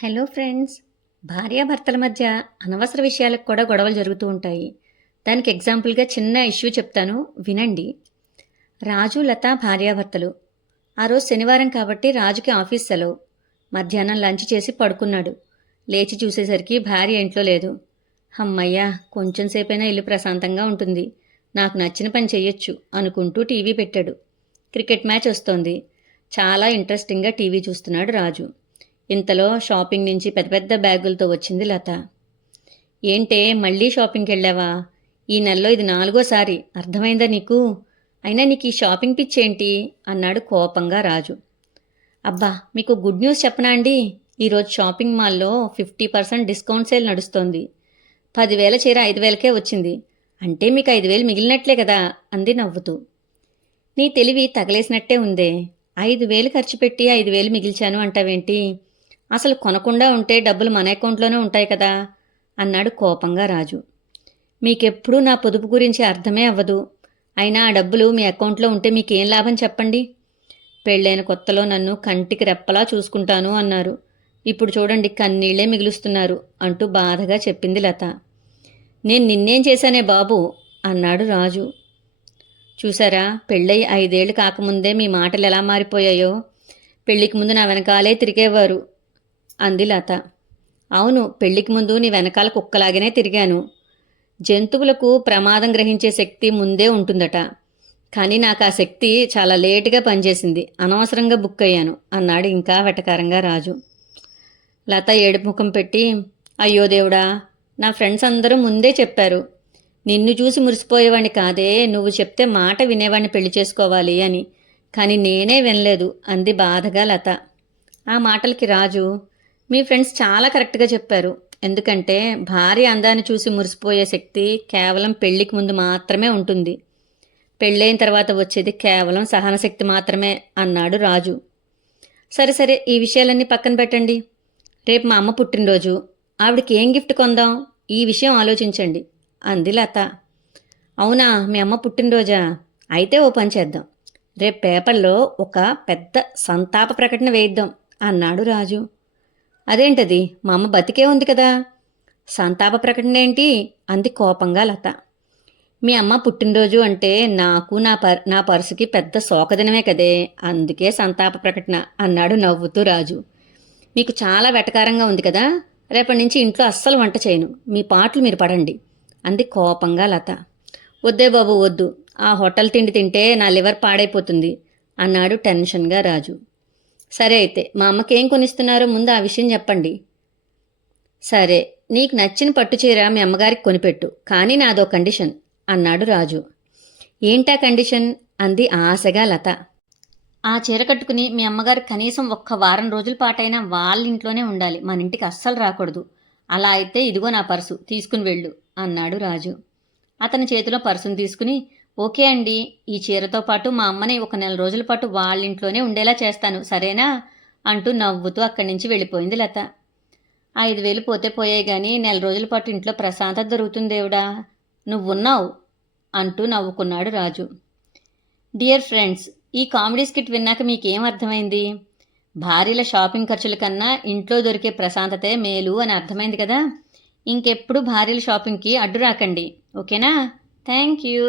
Hello friends. భార్యాభర్తల మధ్య అనవసర విషయాలకు కూడా గొడవలు జరుగుతూ ఉంటాయి. దానికి ఎగ్జాంపుల్గా చిన్న ఇష్యూ చెప్తాను, వినండి. రాజు, లత భార్యాభర్తలు. ఆ రోజు శనివారం కాబట్టి రాజుకి ఆఫీస్ సెలవు. మధ్యాహ్నం లంచ్ చేసి పడుకున్నాడు. లేచి చూసేసరికి భార్య ఇంట్లో లేదు. హమ్మయ్యా, కొంచెం సేపైనా ఇల్లు ప్రశాంతంగా ఉంటుంది, నాకు నచ్చిన పని చెయ్యొచ్చు అనుకుంటూ టీవీ పెట్టాడు. క్రికెట్ మ్యాచ్ వస్తోంది. చాలా ఇంట్రెస్టింగ్గా టీవీ చూస్తున్నాడు రాజు. ఇంతలో షాపింగ్ నుంచి పెద్ద పెద్ద బ్యాగులతో వచ్చింది లత. ఏంటే, మళ్ళీ షాపింగ్కి వెళ్ళావా? ఈ నెలలో ఇది 4గోసారి, అర్థమైందా నీకు? అయినా నీకు ఈ షాపింగ్ పిచ్చేంటి అన్నాడు కోపంగా రాజు. అబ్బా, మీకు గుడ్ న్యూస్ చెప్పనా అండి? ఈరోజు షాపింగ్ మాల్లో 50% డిస్కౌంట్ సేల్ నడుస్తోంది. 10,000 చీర 5,000కే వచ్చింది. అంటే మీకు 5,000 మిగిలినట్లే కదా అంది నవ్వుతూ. నీ తెలివి తగలేసినట్టే ఉందే. 5,000 ఖర్చు పెట్టి 5,000 మిగిల్చాను అంటావేంటి? అసలు కొనకుండా ఉంటే డబ్బులు మన అకౌంట్లోనే ఉంటాయి కదా అన్నాడు కోపంగా రాజు. మీకెప్పుడూ నా పొదుపు గురించి అర్థమే అవ్వదు. అయినా ఆ డబ్బులు మీ అకౌంట్లో ఉంటే మీకేం లాభం చెప్పండి? పెళ్ళైన కొత్తలో నన్ను కంటికి రెప్పలా చూసుకుంటాను అన్నారు. ఇప్పుడు చూడండి, కన్నీళ్లే మిగులుస్తున్నారు అంటూ బాధగా చెప్పింది లత. నేను నిన్నేం చేశానే బాబు అన్నాడు రాజు. చూసారా, పెళ్ళై 5 ఏళ్ళు కాకముందే మీ మాటలు ఎలా మారిపోయాయో. పెళ్లికి ముందు నా వెనకాలే తిరిగేవారు అంది లత. అవును, పెళ్లికి ముందు నీ వెనకాల కుక్కలాగానే తిరిగాను. జంతువులకు ప్రమాదం గ్రహించే శక్తి ముందే ఉంటుందట. కానీ నాకు ఆ శక్తి చాలా లేటుగా పనిచేసింది, అనవసరంగా బుక్ అయ్యాను అన్నాడు ఇంకా వెటకారంగా రాజు. లత ఏడుపు ముఖం పెట్టి, అయ్యో దేవుడా, నా ఫ్రెండ్స్ అందరూ ముందే చెప్పారు, నిన్ను చూసి మురిసిపోయేవాడిని కాదే, నువ్వు చెప్తే మాట వినేవాడిని పెళ్లి చేసుకోవాలి అని. కానీ నేనే వినలేదు అంది బాధగా లత. ఆ మాటలకి రాజు, మీ ఫ్రెండ్స్ చాలా కరెక్ట్గా చెప్పారు. ఎందుకంటే భార్య అందాన్ని చూసి మురిసిపోయే శక్తి కేవలం పెళ్లికి ముందు మాత్రమే ఉంటుంది. పెళ్ళైన తర్వాత వచ్చేది కేవలం సహనశక్తి మాత్రమే అన్నాడు రాజు. సరే సరే, ఈ విషయాలన్నీ పక్కన పెట్టండి. రేపు మా అమ్మ పుట్టినరోజు, ఆవిడకి ఏం గిఫ్ట్ కొందాం, ఈ విషయం ఆలోచించండి అంది లత. అవునా, మీ అమ్మ పుట్టినరోజా? అయితే ఓ పని చేద్దాం, రేపు పేపర్లో ఒక పెద్ద సంతాప ప్రకటన వేయిద్దాం అన్నాడు రాజు. అదేంటది, మా అమ్మ బతికే ఉంది కదా. సంతాప ప్రకటన ఏంటి అంది కోపంగా లత. మీ అమ్మ పుట్టినరోజు అంటే నాకు నా పర్సుకి పెద్ద శోకదినమే కదే, అందుకే సంతాప ప్రకటన అన్నాడు నవ్వుతూ రాజు. మీకు చాలా వెటకారంగా ఉంది కదా, రేపటి నుంచి ఇంట్లో అస్సలు వంట చేయను, మీ పాటలు మీరు పడండి అంది కోపంగా లత. వద్దే బాబు వద్దు, ఆ హోటల్ తిండి తింటే నా లివర్ పాడైపోతుంది అన్నాడు టెన్షన్గా రాజు. సరే అయితే మా అమ్మకేం కొనిస్తున్నారో ముందు ఆ విషయం చెప్పండి. సరే, నీకు నచ్చిన పట్టుచీర మీ అమ్మగారికి కొనిపెట్టు, కానీ నాదో కండిషన్ అన్నాడు రాజు. ఏంటా కండిషన్ అంది ఆశగా లత. ఆ చీర కట్టుకుని మీ అమ్మగారు కనీసం ఒక్క వారం రోజుల పాటైనా వాళ్ళ ఇంట్లోనే ఉండాలి, మన ఇంటికి అస్సలు రాకూడదు. అలా అయితే ఇదిగో నా పర్సు, తీసుకుని వెళ్ళు అన్నాడు రాజు. అతని చేతిలో పర్సును తీసుకుని, ఓకే అండి, ఈ చీరతో పాటు మా అమ్మని ఒక 1 నెల రోజుల పాటు వాళ్ళింట్లోనే ఉండేలా చేస్తాను, సరేనా అంటూ నవ్వుతూ అక్కడి నుంచి వెళ్ళిపోయింది లత. 5,000 పోతే పోయాయి కానీ 1 నెల రోజుల పాటు ఇంట్లో ప్రశాంతత దొరుకుతుంది దేవుడా, నువ్వున్నావు అంటూ నవ్వుకున్నాడు రాజు. డియర్ ఫ్రెండ్స్, ఈ కామెడీ స్కిట్ విన్నాక మీకేం అర్థమైంది? భార్యల షాపింగ్ ఖర్చుల కన్నా ఇంట్లో దొరికే ప్రశాంతతే మేలు అని అర్థమైంది కదా. ఇంకెప్పుడు భార్యల షాపింగ్కి అడ్డు రాకండి, ఓకేనా? Thank you.